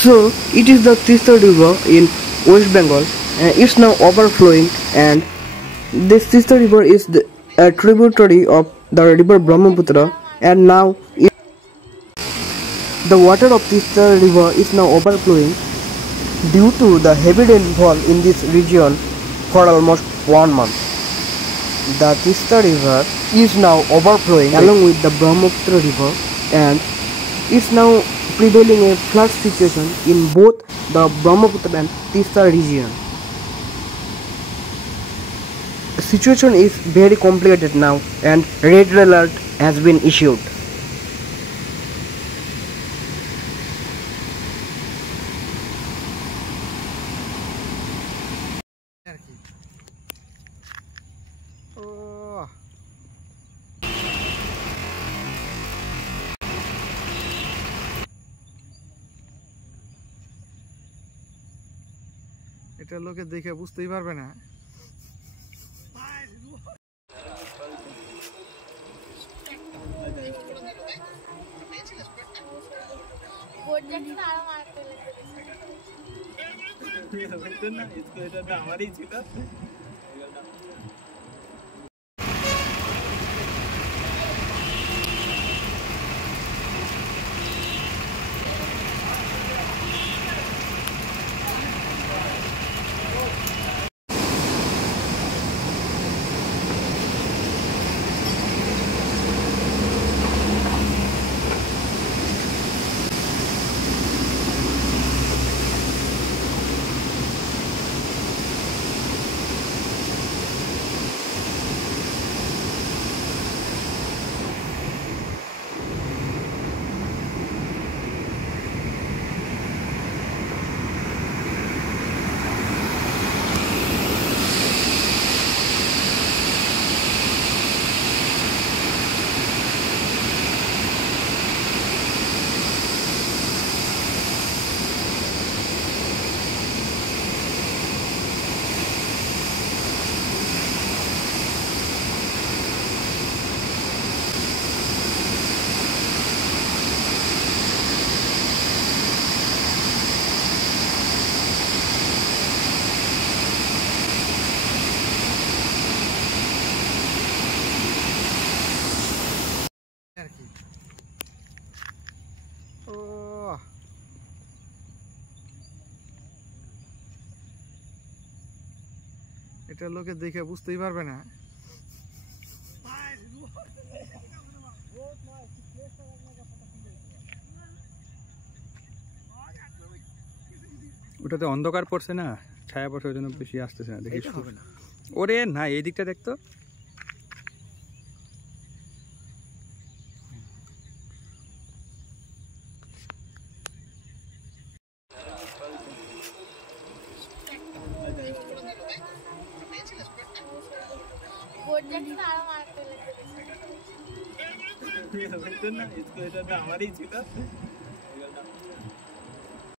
So it is the Tista River in West Bengal. It's now overflowing, and this Tista River is a tributary of the river Brahmaputra, and now the water of Tista River is now overflowing due to the heavy rainfall in this region for almost 1 month. The Tista River is now overflowing along with the Brahmaputra River, and is now prevailing a flood situation in both the Brahmaputra and Tista region. The situation is very complicated now, and red alert has been issued. এটা লোকে দেখে বুঝতেই পারবে না। আমারই ছিল। এটা লোকে দেখে বুঝতেই পারবে না। ওটাতে অন্ধকার পড়ছে না, ছায়া পড়ছে, ওই জন্য বেশি আসতেছে না। দেখি ওরে না, এই দিকটা দেখতো। আমারই ছিল।